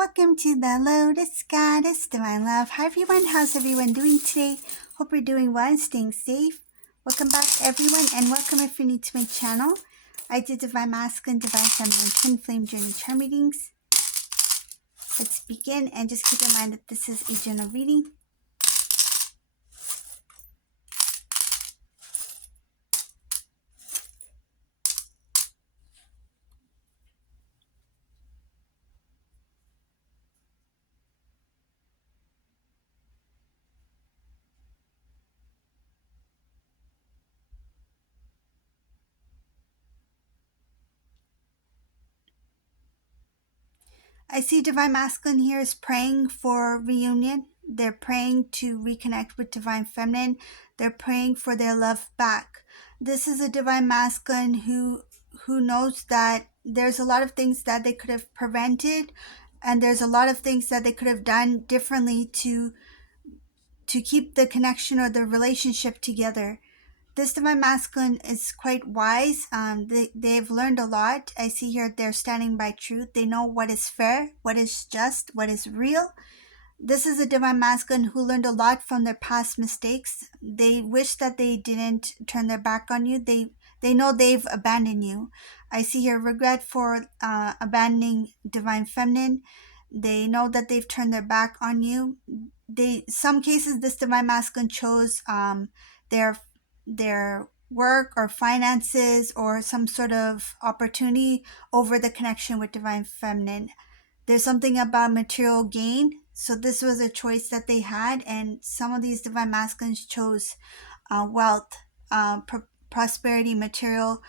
Welcome to the Lotus Goddess, Divine Love. Hi everyone, how's everyone doing today? Hope you're doing well and staying safe. Welcome back everyone, and welcome if you're new to my channel. I do Divine Masculine, Divine Feminine, Twin Flame Journey Charm readings. Let's begin, and just keep in mind that this is a general reading. I see Divine Masculine here is praying for reunion. They're praying to reconnect with Divine Feminine. They're praying for their love back. This is a Divine Masculine who knows that there's a lot of things that they could have prevented, and there's a lot of things that they could have done differently to keep the connection or the relationship together. This Divine Masculine is quite wise. They've learned a lot. I see here they're standing by truth. They know what is fair, what is just, what is real. This is a Divine Masculine who learned a lot from their past mistakes. They wish that they didn't turn their back on you. They know they've abandoned you. I see here regret for abandoning Divine Feminine. They know that they've turned their back on you. Some cases, this Divine Masculine chose their work or finances or some sort of opportunity over the connection with Divine Feminine. There's something about material gain. So this was a choice that they had, and some of these Divine Masculines chose wealth, prosperity, material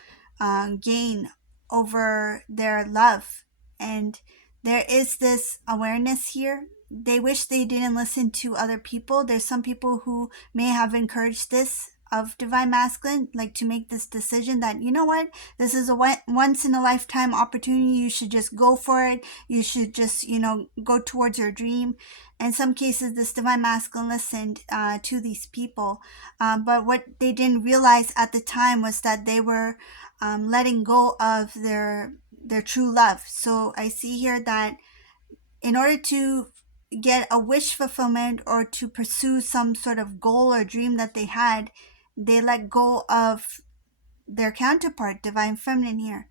gain over their love. And there is this awareness here. They wish they didn't listen to other people. There's some people who may have encouraged this of Divine Masculine, like to make this decision that, you know what, this is a once in a lifetime opportunity. You should just go for it. You should just, go towards your dream. In some cases, this Divine Masculine listened to these people. But what they didn't realize at the time was that they were letting go of their true love. So I see here that in order to get a wish fulfillment or to pursue some sort of goal or dream that they had, they let go of their counterpart, Divine Feminine here.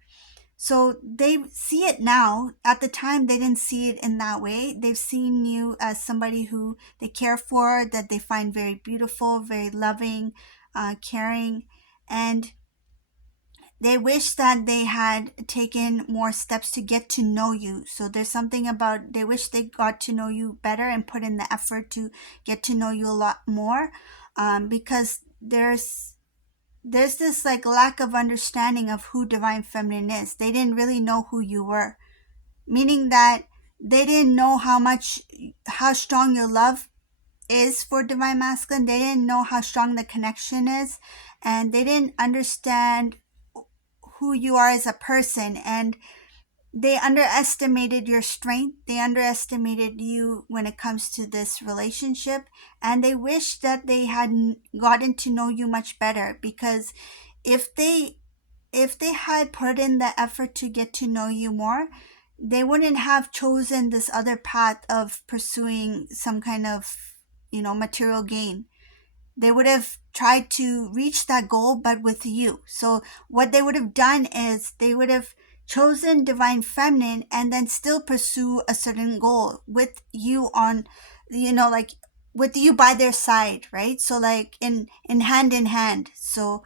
So they see it now. At the time, they didn't see it in that way. They've seen you as somebody who they care for, that they find very beautiful, very loving, caring, and they wish that they had taken more steps to get to know you. So there's something about they wish they got to know you better and put in the effort to get to know you a lot more, because there's this like lack of understanding of who Divine Feminine is. They didn't really know who you were, meaning that they didn't know how strong your love is for Divine Masculine. They didn't know how strong the connection is, and they didn't understand who you are as a person, and they underestimated your strength. They underestimated you when it comes to this relationship, and they wish that they had gotten to know you much better, because if they had put in the effort to get to know you more, they wouldn't have chosen this other path of pursuing some kind of material gain. They would have tried to reach that goal, but with you. So what they would have done is they would have chosen Divine Feminine and then still pursue a certain goal with you on, like with you by their side, right? So like in hand. So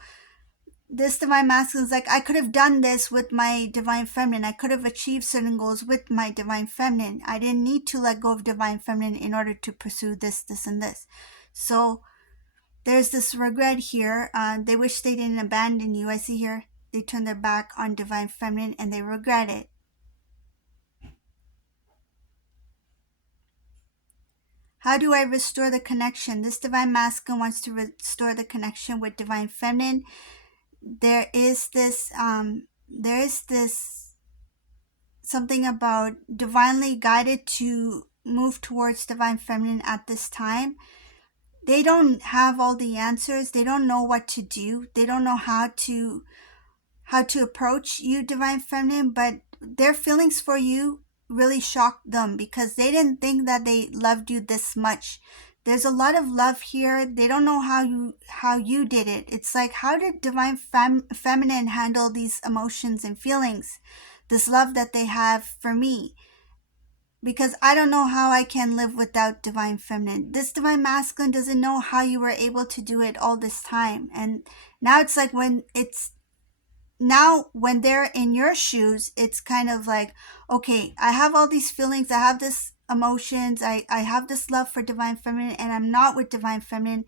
this Divine Masculine is like, I could have done this with my Divine Feminine. I could have achieved certain goals with my Divine Feminine. I didn't need to let go of Divine Feminine in order to pursue this, and this. So there's this regret here. They wish they didn't abandon you. I see here they turned their back on Divine Feminine and they regret it. How do I restore the connection? This Divine Masculine wants to restore the connection with Divine Feminine. There is this something about divinely guided to move towards Divine Feminine at this time. They don't have all the answers. They don't know what to do. They don't know how to approach you, Divine Feminine, but their feelings for you really shocked them because they didn't think that they loved you this much. There's a lot of love here. They don't know how you did it. It's like, how did divine feminine handle these emotions and feelings, this love that they have for me? Because I don't know how I can live without divine feminine. This divine masculine doesn't know how you were able to do it all this time. And now it's like, when they're in your shoes, it's kind of like, okay, I have all these feelings, I have this emotions, I have this love for divine feminine, and I'm not with divine feminine.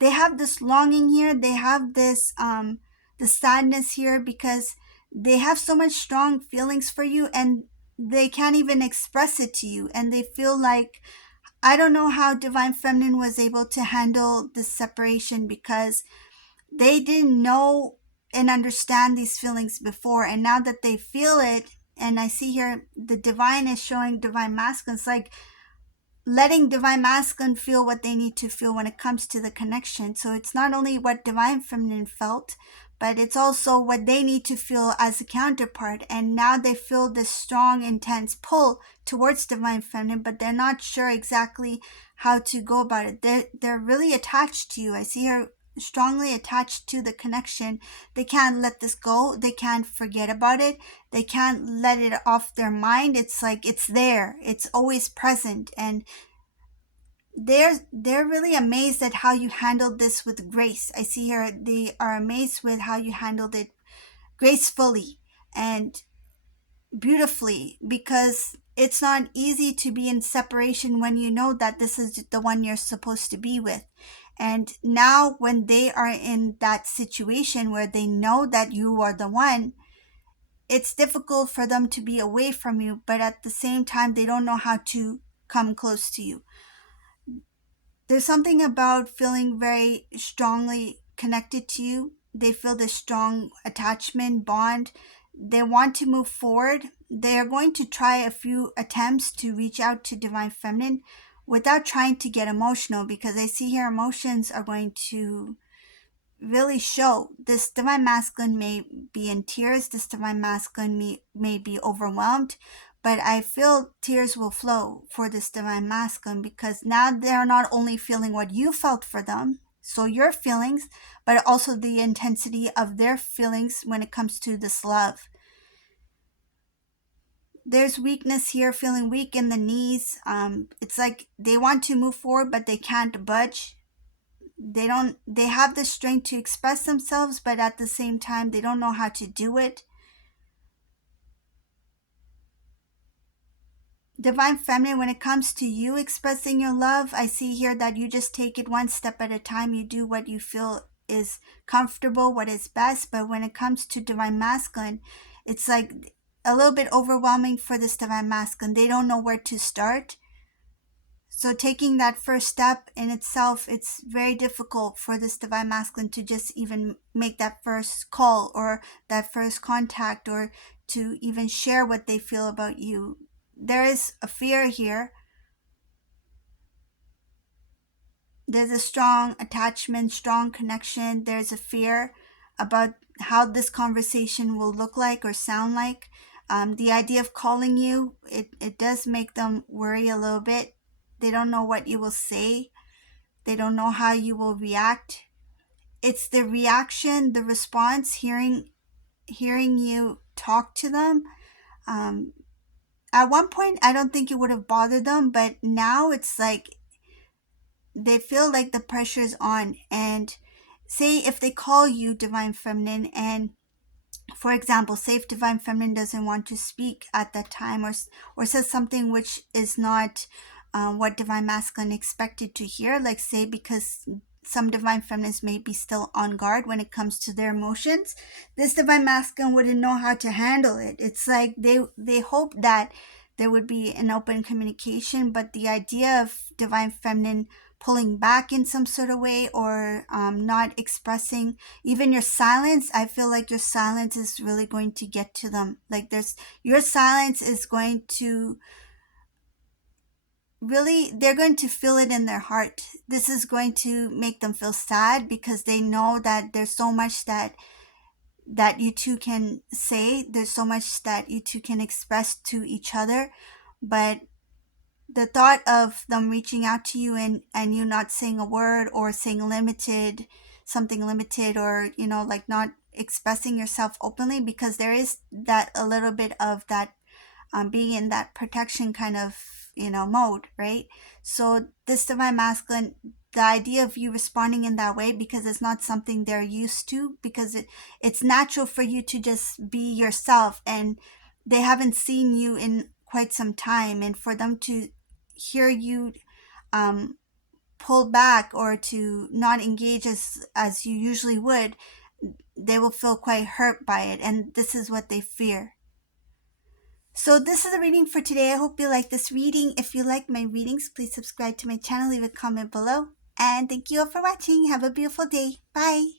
They have this longing here, they have this the sadness here, because they have so much strong feelings for you, and they can't even express it to you, and they feel like, I don't know how divine feminine was able to handle this separation, because they didn't know and understand these feelings before, and now that they feel it, and I see here the divine is showing divine masculine, it's like letting divine masculine feel what they need to feel when it comes to the connection. So it's not only what divine feminine felt, but it's also what they need to feel as a counterpart. And now they feel this strong, intense pull towards divine feminine, but they're not sure exactly how to go about it. They're really attached to you. I see her strongly attached to the connection. They can't let this go. They can't forget about it. They can't let it off their mind. It's like it's there. It's always present. And they're really amazed at how you handled this with grace. I see here they are amazed with how you handled it gracefully and beautifully, because it's not easy to be in separation when you know that this is the one you're supposed to be with. And now when they are in that situation where they know that you are the one, it's difficult for them to be away from you, but at the same time they don't know how to come close to you. There's something about feeling very strongly connected to you. They feel this strong attachment bond. They want to move forward. They are going to try a few attempts to reach out to divine feminine without trying to get emotional, because I see here emotions are going to really show. This divine masculine may be in tears, this divine masculine may be overwhelmed, but I feel tears will flow for this divine masculine, because now they're not only feeling what you felt for them, so your feelings, but also the intensity of their feelings when it comes to this love. There's weakness here, feeling weak in the knees. It's like they want to move forward, but they can't budge. They have the strength to express themselves, but at the same time they don't know how to do it. Divine feminine, when it comes to you expressing your love, I see here that you just take it one step at a time. You do what you feel is comfortable, what is best. But when it comes to divine masculine, it's like a little bit overwhelming for this divine masculine. They don't know where to start. So taking that first step in itself, it's very difficult for this divine masculine to just even make that first call or that first contact, or to even share what they feel about you. There is a fear here. There's a strong attachment, strong connection. There's a fear about how this conversation will look like or sound like. The idea of calling you, it does make them worry a little bit. They don't know what you will say. They don't know how you will react. It's the reaction, the response, hearing you talk to them. At one point, I don't think it would have bothered them, but now it's like they feel like the pressure's on. And say if they call you divine feminine, and for example, say if divine feminine doesn't want to speak at that time, or says something which is not what divine masculine expected to hear, like say because some divine feminines may be still on guard when it comes to their emotions, this divine masculine wouldn't know how to handle it. It's like they hope that there would be an open communication, but the idea of divine feminine pulling back in some sort of way, or not expressing even your silence, I feel like your silence is really going to get to them. Like your silence is going to really, they're going to feel it in their heart. This is going to make them feel sad, because they know that there's so much that you two can say, there's so much that you two can express to each other, But the thought of them reaching out to you and you not saying a word, or saying limited, something limited, or like not expressing yourself openly, because there is that a little bit of that, being in that protection kind of mode, right? So this divine masculine, the idea of you responding in that way, because it's not something they're used to, because it's natural for you to just be yourself, and they haven't seen you in quite some time, and for them to hear you um, pull back, or to not engage as you usually would, they will feel quite hurt by it, and this is what they fear. So this is the reading for today. I hope you like this reading. If you like my readings, please subscribe to my channel, leave a comment below, and thank you all for watching. Have a beautiful day. Bye.